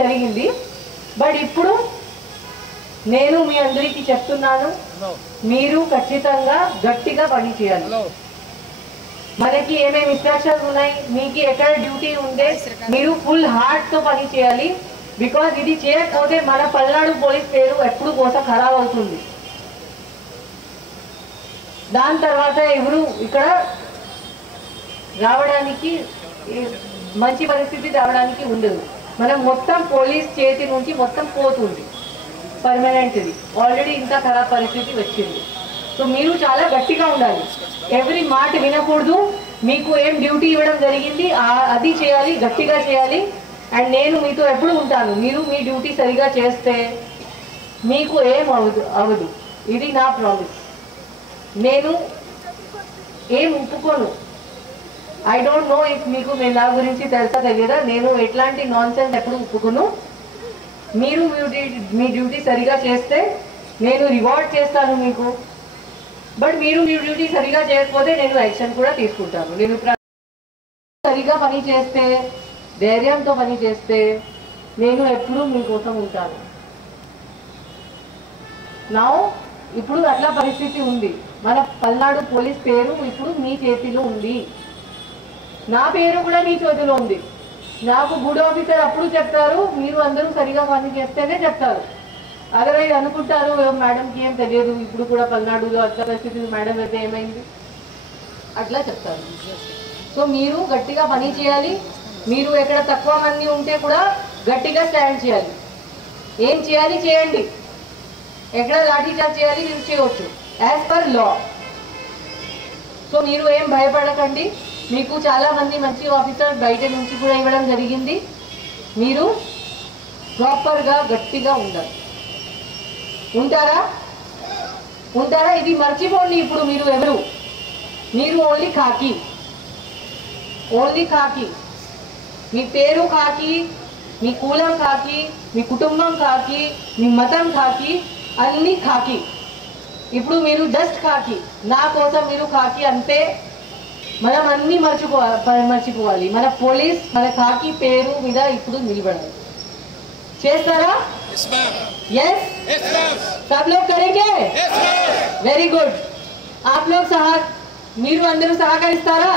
జరిగింది. బట్ ఇప్పుడు నేను మీ అందరికీ చెప్తున్నాను, మీరు ఖచ్చితంగా గట్టిగా పని చేయాలి. మనకి ఏమేమి ఇన్స్ట్రక్షన్స్ ఉన్నాయి, మీకు ఎక్కడ డ్యూటీ ఉంటే మీరు ఫుల్ హార్ట్ తో పని చేయాలి. బికాజ్ ఇది చేయకపోతే మన పల్నాడు పోలీస్ పేరు ఎప్పుడు కోసం ఖరాబ్ అవుతుంది. దాని తర్వాత ఎవరు ఇక్కడ రావడానికి మంచి పరిస్థితి రావడానికి ఉండదు. మనం మొత్తం పోలీస్ చేతి నుంచి మొత్తం పోతుంది పర్మనెంట్ది. ఆల్రెడీ ఇంత ఖరాబ్ పరిస్థితి వచ్చింది. సో మీరు చాలా గట్టిగా ఉండాలి. ఎవరి మాట వినకూడదు. మీకు ఏం డ్యూటీ ఇవ్వడం జరిగింది అది చేయాలి, గట్టిగా చేయాలి. అండ్ నేను మీతో ఎప్పుడు ఉంటాను. మీరు మీ డ్యూటీ సరిగా చేస్తే మీకు ఏం అవదు. ఇది నా ప్రామిస్. నేను ఏం ఒప్పుకోను. ఐ డోంట్ నో ఇఫ్ మీకు నా గురించి తెలుసా తెలియదా. నేను ఎట్లాంటి నాన్ సెన్స్ ఎప్పుడు ఒప్పుకోను. మీరు మీ డ్యూటీ సరిగా చేస్తే నేను రివార్డ్ చేస్తాను మీకు. బట్ మీరు మీ డ్యూటీ సరిగా చేయకపోతే నేను యాక్షన్ కూడా తీసుకుంటాను. నేను సరిగా పని చేస్తే, ధైర్యంతో పని చేస్తే నేను ఎప్పుడూ మీకోసం ఉంటాను. నా ఇప్పుడు అట్లా పరిస్థితి ఉంది. మన పల్నాడు పోలీస్ పేరు ఇప్పుడు మీ చేతిలో ఉంది. నా పేరు కూడా మీ చేతిలో ఉంది. నాకు గుడ్ ఆఫీసర్ అప్పుడు చెప్తారు, మీరు అందరూ సరిగా పని చేస్తేనే చెప్తారు. అదర్వైజ్ అనుకుంటారు మేడంకి ఏం తెలియదు, ఇప్పుడు కూడా పల్నాడులో అట్లా పరిస్థితి, మేడం అయితే ఏమైంది అట్లా చెప్తారు. సో మీరు గట్టిగా పని చేయాలి. మీరు ఎక్కడ తక్కువ మంది ఉంటే కూడా గట్టిగా స్టాండ్ చేయాలి. ఏం చేయాలి చేయండి. ఎక్కడ లాఠీ చార్జ్ చేయాలి మీరు చేయవచ్చు యాజ్ పర్ లా. సో మీరు ఏం భయపడకండి. మీకు చాలా మంది మంచి ఆఫీసర్ బయట నుంచి కూడా ఇవ్వడం జరిగింది. మీరు ప్రాపర్గా గట్టిగా ఉండాలి. ఉంటారా? ఇది మర్చిపోండి. ఇప్పుడు మీరు ఎవరు? మీరు ఓన్లీ ఖాకీ. మీ పేరు ఖాకీ, మీ కులం ఖాకీ, మీ కుటుంబం ఖాకీ, మీ మతం ఖాకీ, అన్ని ఖాకీ. ఇప్పుడు మీరు జస్ట్ ఖాకీ. నా కోసం మీరు ఖాకీ అంతే. మనం అన్ని మర్చిపోవాలి. మన పోలీస్ మన ఖాకీ పేరు మీద ఇప్పుడు నిలబడాలి. చేస్తారా? यस सब लोग करेंगे? Very good. आप लोग మీరు అందరూ సహకరిస్తారా?